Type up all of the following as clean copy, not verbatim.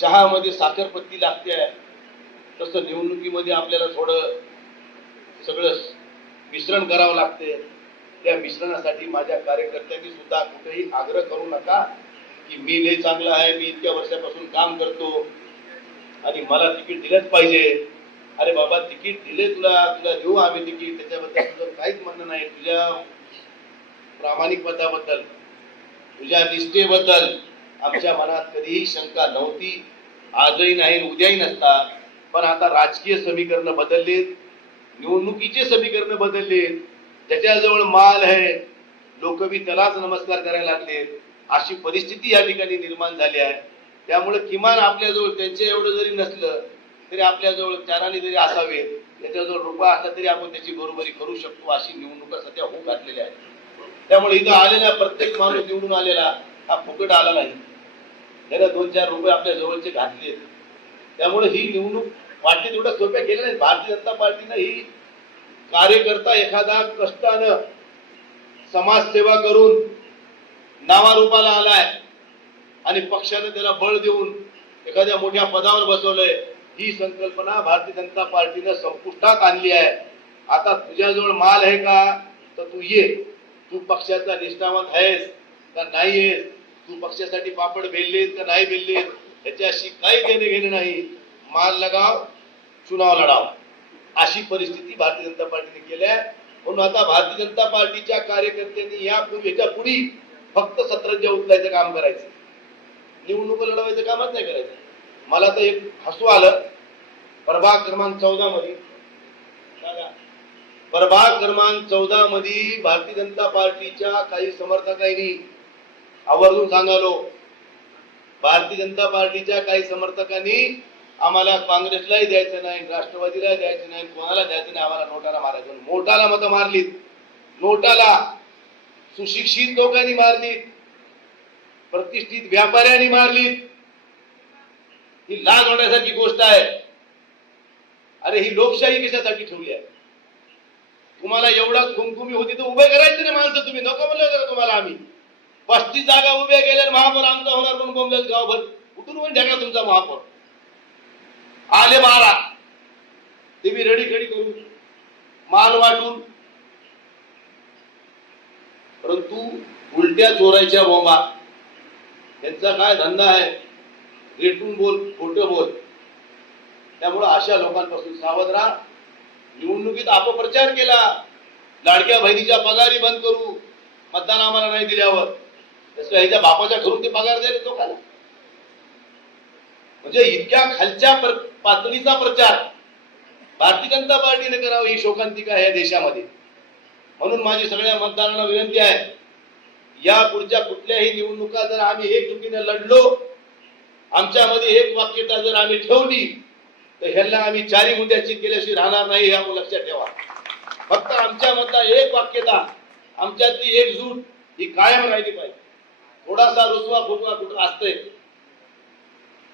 चहामध्ये साखरपत्ती लागते आहे तसं निवडणुकीमध्ये आपल्याला थोडं सगळं मिश्रण करावं लागते. त्या मिश्रणासाठी माझ्या कार्यकर्त्यांनी सुद्धा कुठेही आग्रह करू नका की मी लय चांगला आहे, मी इतक्या वर्षापासून काम करतो आणि मला तिकीट दिलंच पाहिजे. अरे बाबा, तिकीट दिले तुला देऊ आम्ही तिकीट, त्याच्याबद्दल तुझं काहीच म्हणणं नाही. तुझ्या प्रामाणिकपणाबद्दल, तुझ्या निष्ठेबद्दल आमच्या मनात कधीही शंका नव्हती, आजही नाही, उद्याही नसतात. पण आता राजकीय समीकरण बदललेत, निवडणुकीचे समीकरण बदललेत. ज्याच्याजवळ माल आहे लोक बी त्यालाच नमस्कार करायला लागले, अशी परिस्थिती या ठिकाणी निर्माण झाली आहे. त्यामुळे किमान आपल्याजवळ त्यांच्या एवढं जरी नसलं तरी आपल्याजवळ चाराने जरी असावे, त्याच्याजवळ रुपया असला तरी आपण त्याची बरोबरी करू शकतो, अशी निवडणुका सध्या होऊ घातलेल्या आहेत. त्यामुळे इथं आलेला प्रत्येक माणूस निवडून आलेला हा फुकट आला नाही, त्याला 2-4 रुपये आपल्या जवळचे घातले. त्यामुळे ही निवडणूक वाटते तेवढ्या सोप्या केल्या नाही. भारतीय जनता पार्टीनं ही कार्यकर्ता एखादा कष्टानं समाजसेवा करून नावारूपाला आलाय आणि पक्षाने त्याला बळ देऊन एखाद्या मोठ्या पदावर बसवलंय, ही संकल्पना भारतीय जनता पार्टीनं संपुष्टात आणली आहे. आता तुझ्याजवळ माल आहे का तर तू ये, तू पक्षाचा निष्ठावंत आहेस का नाही आहेस, तू पक्षासाठी पापड बेललेस का नाही बेललेस, याच्याशी काही देणे घेणे नाही. माल लगाव, चुनाव लढाव, अशी परिस्थिती भारतीय जनता पार्टीने केली आहे. म्हणून आता भारतीय जनता पार्टीच्या कार्यकर्त्यांनी याच्या पुढे फक्त सतरंजा उचलायचं काम करायचं, निवडणूक लढवायचं कामच नाही करायचं. मला तर एक हसू आलं, प्रभाग क्रमांक 14 मध्ये भारतीय जनता पार्टीच्या काही समर्थकांनी, आवर्जून सांगालो, भारतीय जनता पार्टीच्या काही समर्थकांनी आम्हाला काँग्रेसलाही द्यायचं नाही, राष्ट्रवादीला द्यायचं नाही, कोणाला द्यायचं नाही, आम्हाला नोटाला मारायचं. नोटाला मतं मारलीत, नोटाला सुशिक्षित लोकांनी मारलीत, प्रतिष्ठित व्यापाऱ्यांनी मारलीत. ही लाज वाटण्यासारखी गोष्ट आहे. अरे ही लोकशाही कशासाठी ठेवली आहे? तुम्हाला एवढा खुमखुमी होती तर उभे करायचे नाही माणसं, तुम्ही नको म्हणलं होतं तुम्हाला आम्ही. 35 जागा उभ्या केल्या, महापौर आमचा होणार म्हणून बोंबलत गावभर, उठून पण ढकला तुमचा महापौर. आले 12, ते मी रेडी खडी करून माल वाटून, परंतु उलट्या चोरायच्या बोंबा यांचा काय धंदा आहे, रेटून बोल, खोटं बोल. त्यामुळे अशा लोकांपासून सावध राहा. निवडणुकीत अपप्रचार केला, लाडक्या बहिणीच्या पगारी बंद करू, मतदान आम्हाला नाही दिल्यावर, तसं ह्याच्या बापाच्या घरून ते पगार द्यायला लोकांना. म्हणजे इतक्या खालच्या पातळीचा प्रचार भारतीय जनता पार्टीने करावा ही शोकांतिका आहे या देशामध्ये. म्हणून माझी सगळ्या मतदारांना विनंती आहे, या पुढच्या कुठल्याही निवडणुका जर आम्ही एकजुटीने लढलो, आमच्यामध्ये एक वाक्यता जर आम्ही ठेवली तर ह्याला आम्ही 4 मुद्द्याची केल्याशिवाय राहणार नाही, हे आपण लक्षात ठेवा. फक्त आमच्यामधला एक वाक्यता, आमच्यातली एकजूट ही कायम राहिली पाहिजे. थोडासा रुसवा फुगवा कुठं असतंय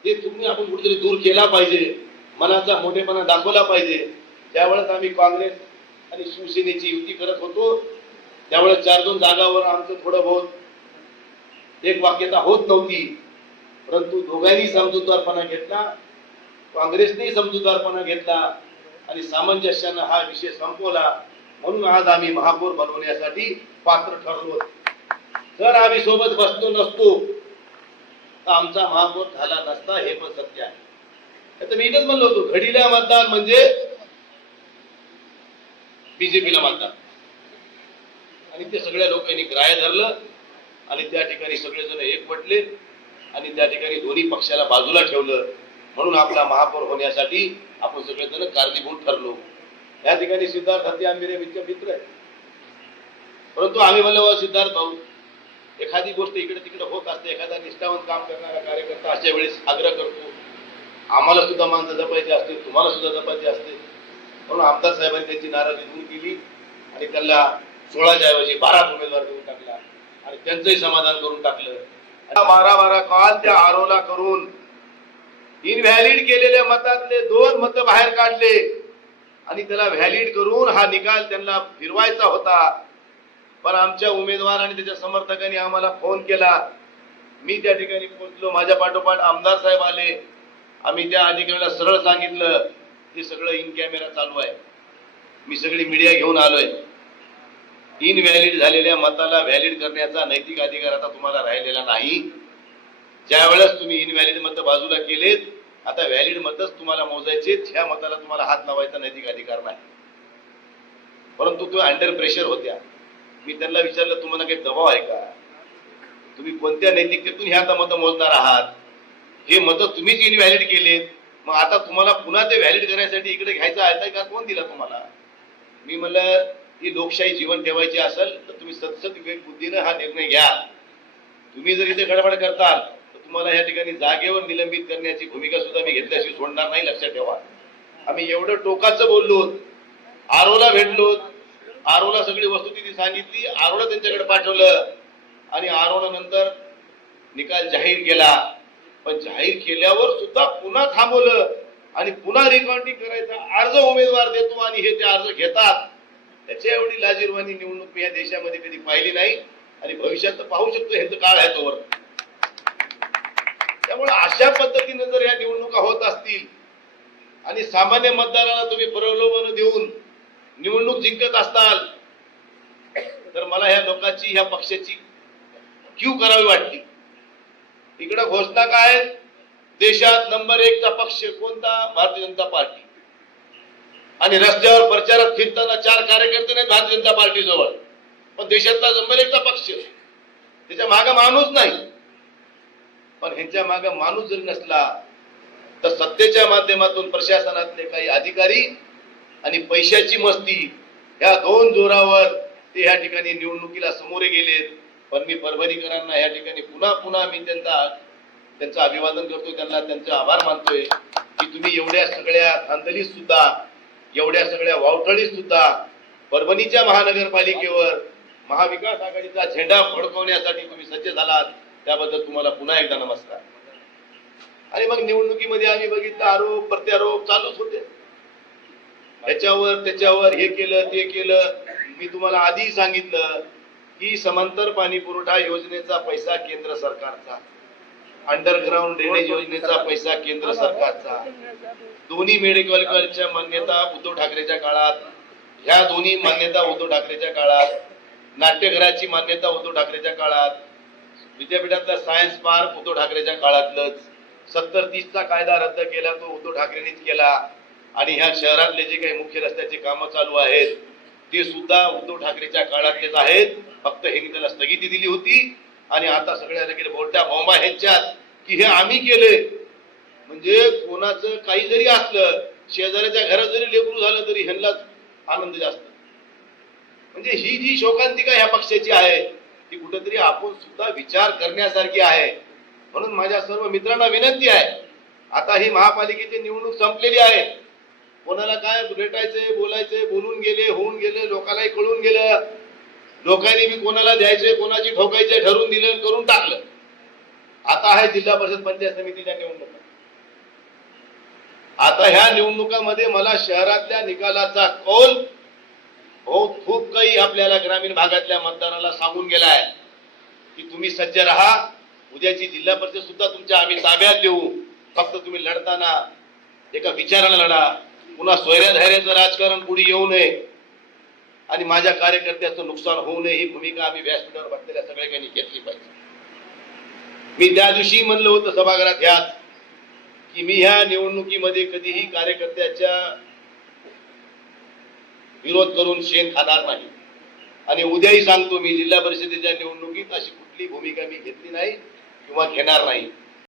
ते तुम्ही आपण कुठेतरी दूर केला पाहिजे, मनाचा मोठेपणा दाखवला पाहिजे. ज्यावेळेस आम्ही काँग्रेस आणि शिवसेनेची युती करत होतो त्यावेळेस 4-2 जागावर आमचं थोडं बहुत एक वाक्यता होत नव्हती, परंतु दोघांनी समजूतदारपणा घेतला, काँग्रेसने समजूतदारपणा घेतला आणि सामंजस्याने हा विषय संपवला. म्हणून आज आम्ही महापौर बनवण्यासाठी पात्र ठरलो. जर आम्ही सोबत बसलो नसतो तर आमचा महापौर झाला नसता, हे पण सत्य आहे. आता मी इथंच म्हणलो होतो, घडीला मतदान म्हणजे बीजेपीला मतदान, आणि ते सगळ्या लोकांनी ग्राह्य धरलं आणि त्या ठिकाणी सगळेजण एकवटले आणि त्या ठिकाणी दोन्ही पक्षाला बाजूला ठेवलं. म्हणून आपला महापौर होण्यासाठी आपण सगळेजण कारणीभूत ठरलो. या ठिकाणी सिद्धार्थ हत्ती आंबेरे मित्र आहे, परंतु आम्ही म्हणलो सिद्धार्थ भाऊ, एखादी गोष्ट इकडे तिकडे होत असते, एखादा निष्ठावंत काम करणारा कार्यकर्ता अशा वेळेस आग्रह करतो, आम्हाला सुद्धा माणसं जपायची असते, तुम्हाला सुद्धा जपायची असते. म्हणून आमदार साहेबांनी त्यांची नाराजी दूर केली आणि त्यांना 16च्या ऐवजी 12 उमेदवार देऊन टाकला आणि त्यांचंही समाधान करून टाकलं. 12 काल त्या आरोला करून इनव्हॅलिड केलेल्या मतातले 2 मतं बाहेर काढले आणि त्याला व्हॅलिड करून हा निकाल त्यांना फिरवायचा होता. पण आमच्या उमेदवार आणि त्याच्या समर्थकांनी आम्हाला फोन केला, मी त्या ठिकाणी पोहोचलो, माझ्या पाठोपाठ आमदार साहेब आले, आम्ही त्या अधिकाऱ्याला सरळ सांगितलं हे सगळं इन कॅमेरा चालू आहे, मी सगळी मीडिया घेऊन आलोय. इनव्हॅलिड झालेल्या मताला व्हॅलिड करण्याचा नैतिक अधिकार आता तुम्हाला राहिलेला नाही. ज्या वेळेस तुम्ही इनव्हॅलिड मत बाजूला केलेत, आता व्हॅलिड मतच तुम्हाला मोजायचे, ह्या मताला तुम्हाला हात लावायचा नैतिक अधिकार नाही. परंतु तो अंडर प्रेशर होत्या. मी त्यांना विचारलं तुम्हाला काही दबाव आहे का, तुम्ही कोणत्या नैतिकतेतून ह्या मत मोजणार आहात, हे मत तुम्हीच इनव्हॅलिड केलेत, मग आता तुम्हाला पुन्हा ते व्हॅलिड करण्यासाठी इकडे घ्यायचा आहे का, कोण दिला तुम्हाला. मी म्हणलं ही लोकशाही जीवन ठेवायची असेल तर तुम्ही सतसत विवेक बुद्धीनं हा निर्णय घ्या. तुम्ही जर इथे गडबड करताल तर तुम्हाला या ठिकाणी जागेवर निलंबित करण्याची भूमिका सुद्धा मी घेतल्याशी सोडणार नाही, लक्षात ठेवा. आम्ही एवढं टोकाचं बोललो, आरोला भेटलो, आरोला सगळी वस्तुस्थिती सांगितली, आरोला त्यांच्याकडे पाठवलं आणि आरोला नंतर निकाल जाहीर केला. पण जाहीर केल्यावर सुद्धा पुन्हा थांबवलं आणि पुन्हा रिकाउंटिंग करायचा अर्ज उमेदवार देतो आणि हे ते अर्ज घेतात. त्याच्या एवढी लाजीरवाणी निवडणूक मी या देशामध्ये कधी पाहिली नाही आणि भविष्यात तर पाहू शकतो, हे तर काळ आहे तोवर. त्यामुळे अशा पद्धतीने जर या निवडणुका होत असतील आणि सामान्य मतदाराला तुम्ही प्रलोभन देऊन निवडणूक जिंकत असताल तर मला ह्या लोकांची, ह्या पक्षाची क्यू करावी वाटते. इकडं घोषणा काय, देशात नंबर 1 चा पक्ष कोणता, भारतीय जनता पार्टी. आणि रस्त्यावर प्रचारात फिरताना 4 कार्यकर्ते नाहीत भारतीय जनता पार्टी जवळ, पण देशातला नंबर 1 चा पक्ष, त्याच्या मागे माणूस नाही. पण ह्यांच्या मागे माणूस जर नसला तर सत्तेच्या माध्यमातून प्रशासनातले काही अधिकारी आणि पैशाची मस्ती ह्या दोन जोरावर ते ह्या ठिकाणी निवडणुकीला समोरे गेलेत. पण मी परभणीकरांना या ठिकाणी पुन्हा पुन्हा मी त्यांचं अभिवादन करतो, त्यांना त्यांचे आभार मानतोय की तुम्ही एवढ्या सगळ्या धांदलीत सुद्धा, एवढ्या सगळ्या वावटळीत सुद्धा परभणीच्या महानगरपालिकेवर महाविकास आघाडीचा झेंडा फडकवण्यासाठी तुम्ही सज्ज झालात, त्याबद्दल तुम्हाला पुन्हा एकदा नमस्कार. आणि मग निवडणुकीमध्ये आम्ही बघितलं आरोप प्रत्यारोप चालूच होते, ह्याच्यावर त्याच्यावर, हे केलं ते केलं. मी तुम्हाला आधी सांगितलं की समांतर पाणी पुरवठा योजनेचा पैसा केंद्र सरकारचा, अंडरग्राउंड ड्रेनेज योजनेचा पैसा केंद्र सरकारचा, दोन्ही मेडिकल कॉलेजच्या मान्यता उद्धव ठाकरेच्या काळात, ह्या दोन्ही मान्यता उद्धव ठाकरेच्या काळात, नाट्यगृहाची मान्यता उद्धव ठाकरेच्या काळात, विद्यापीठातला सायन्स पार्क उद्धव ठाकरेच्या काळातलंच, 70-30 चा कायदा रद्द केला तो उद्धव ठाकरेंनीच केला. आणि ह्या शहरातले जे काही मुख्य रस्त्याचे कामं चालू आहेत ते सुद्धा उद्धव ठाकरेच्या काळातलेच आहेत, फक्त हे त्याला स्थगिती दिली होती. आणि आता सगळ्या लगेच बोलत्या बॉम्बा ह्यांच्यात की हे आम्ही केले. म्हणजे कोणाचं काही जरी असलं, शेजाऱ्याच्या घरात जरी लेकरू झालं तरी ह्यांनाच आनंद जास्त. म्हणजे ही जी शोकांतिका ह्या पक्षाची आहे ती कुठेतरी आपण सुद्धा विचार करण्यासारखी आहे. म्हणून माझ्या सर्व मित्रांना विनंती आहे, आता ही महापालिकेची निवडणूक संपलेली आहे, कोणाला काय भेटायचंय, बोलायचंय, बोलून गेले, होऊन गेले, लोकांनाही कळून गेलं, लोकांनी बी कोणाला द्यायचंय कोणाची ठोकायचंय ठरवून दिलं, करून टाकलं. आता आहे जिल्हा परिषद पंचायत समितीच्या निवडणुका. आता ह्या निवडणुकामध्ये मला शहरातल्या निकालाचा कौल खूप काही आपल्याला ग्रामीण भागातल्या मतदाराला सांगून गेलाय की तुम्ही सज्ज राहा, उद्याची जिल्हा परिषद सुद्धा तुमच्या आम्ही ताब्यात देऊ, फक्त तुम्ही लढताना एका विचारानं लढा, पुन्हा सोयऱ्या धैर्याचं राजकारण पुढे येऊ नये आणि माझ्या कार्यकर्त्याचं नुकसान होऊ नये, ही भूमिका आम्ही व्यासपीठावर बसलेल्या सगळ्यांनी घेतली पाहिजे. मी त्या दिवशी म्हणलं होतं सभागृहात ह्याच की मी ह्या निवडणुकीमध्ये कधीही कार्यकर्त्याच्या विरोध करून शेण खाणार नाही. आणि उद्याही सांगतो, मी जिल्हा परिषदेच्या निवडणुकीत अशी कुठली भूमिका मी घेतली नाही किंवा घेणार नाही.